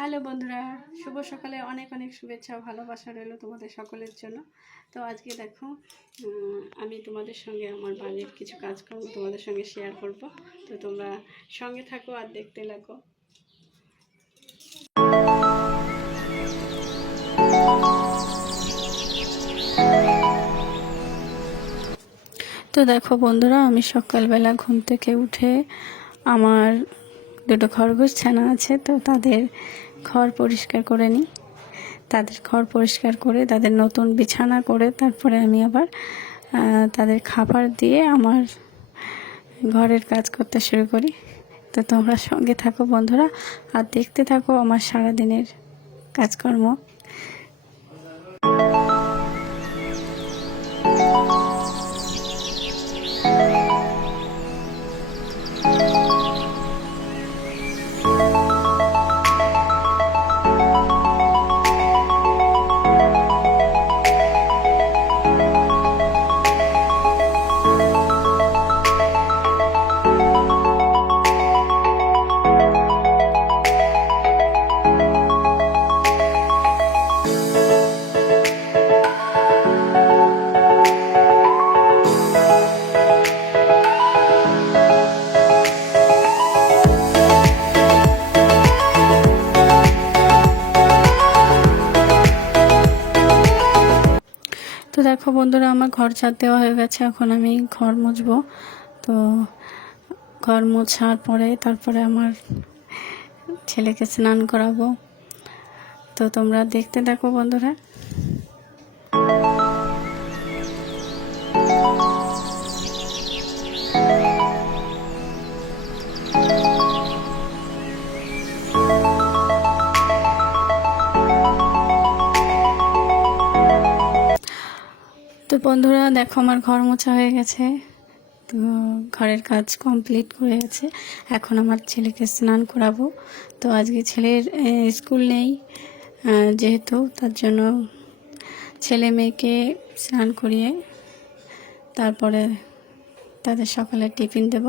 Hello বন্ধুরা, শুভ সকালে অনেক অনেক শুভেচ্ছা ও ভালোবাসা রইল তোমাদের সকলের জন্য। তো আজকে দেখো আমি তোমাদের সঙ্গে আমার বাড়ির কিছু কাজকর্ম তোমাদের সঙ্গে শেয়ার করব। তো তোমরা সঙ্গে থাকো আর দেখতে লাগো। তো দেখো বন্ধুরা, আমি সকালবেলা ঘুম থেকে উঠে আমার দুটো খরগোশ ছানা আছে, তো তাদের ঘর পরিষ্কার করে নিই। তাদের ঘর পরিষ্কার করে তাদের নতুন বিছানা করে তারপরে আমি আবার তাদের খাবার দিয়ে আমার ঘরের কাজ করতে শুরু করি। তো তোমরা সঙ্গে থাকো বন্ধুরা আর দেখতে থাকো আমার সারাদিনের কাজকর্ম। তো দেখো বন্ধুরা, আমার ঘর ঝাড় দেওয়া হয়ে গেছে, এখন আমি ঘর মুছবো। তো ঘর মোছার পরে তারপরে আমার ছেলেকে স্নান করাবো। তো তোমরা দেখতে থাকো বন্ধুরা। তো বন্ধুরা দেখো, আমার ঘর মোছা হয়ে গেছে। তো ঘরের কাজ কমপ্লিট করে গেছে, এখন আমার ছেলেকে স্নান করাবো। তো আজকে ছেলের স্কুল নেই, যেহেতু তার জন্য ছেলে মেয়েকে স্নান করিয়ে তারপরে তাদের সকালে টিফিন দেব।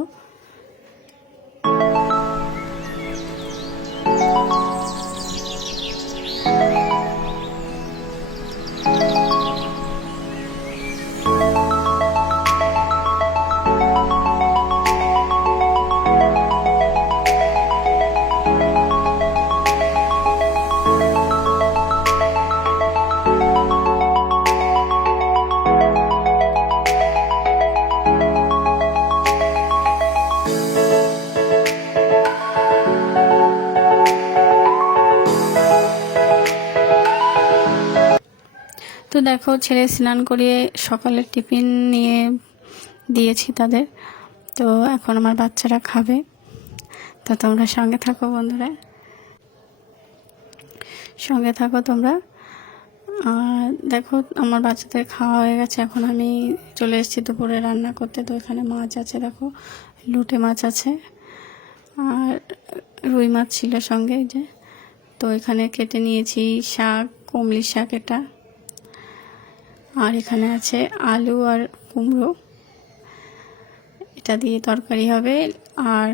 তো দেখো, ছেলে স্নান করিয়ে সকালের টিফিন নিয়ে দিয়েছি তাদের। তো এখন আমার বাচ্চারা খাবে। তো তোমরা সঙ্গে থাকো বন্ধুরা, সঙ্গে থাকো তোমরা। আর দেখো, আমার বাচ্চাদের খাওয়া হয়ে গেছে, এখন আমি চলে এসেছি দুপুরে রান্না করতে। তো এখানে মাছ আছে, দেখো লুটে মাছ আছে আর রুই মাছ ছিল সঙ্গে, যে তো এখানে কেটে নিয়েছি শাক, কমলি শাক এটা, আর এখানে আছে আলু আর কুমড়ো, এটা দিয়ে তরকারি হবে। আর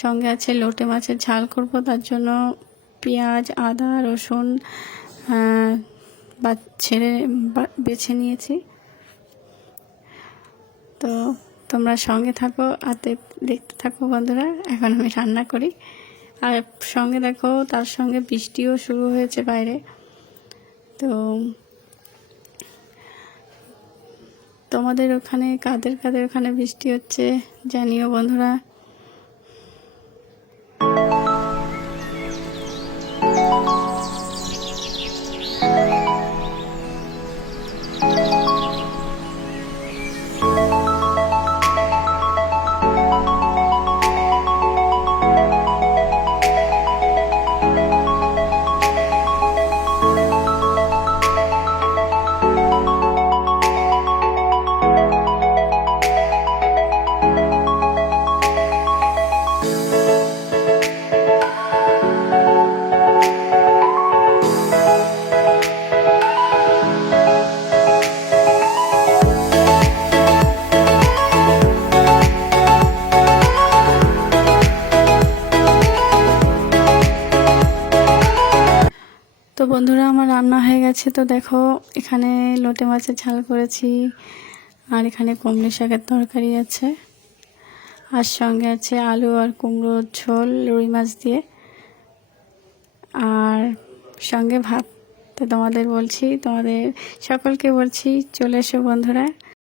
সঙ্গে আছে লোটে মাছের ঝাল করব, তার জন্য পেঁয়াজ, আদা, রসুন বেছে নিয়েছি। তো তোমরা সঙ্গে থাকো আর দেখতে থাকো বন্ধুরা। এখন আমি রান্না করি আর সঙ্গে দেখো, তার সঙ্গে বৃষ্টিও শুরু হয়েছে বাইরে। তো তোমাদের ওখানে কাদের কাদের ওখানে বৃষ্টি হচ্ছে জানিও বন্ধুরা। তো বন্ধুরা, আমার রান্না হয়ে গেছে। তো দেখো, এখানে লোটে মাছের ঝাল করেছি, আর এখানে কুমড়ো শাকের তরকারি আছে, আর সঙ্গে আছে আলু আর কুমড়োর ঝোল রুই মাছ দিয়ে, আর সঙ্গে ভাত। তো তোমাদের সকলকে বলছি চলে এসো বন্ধুরা।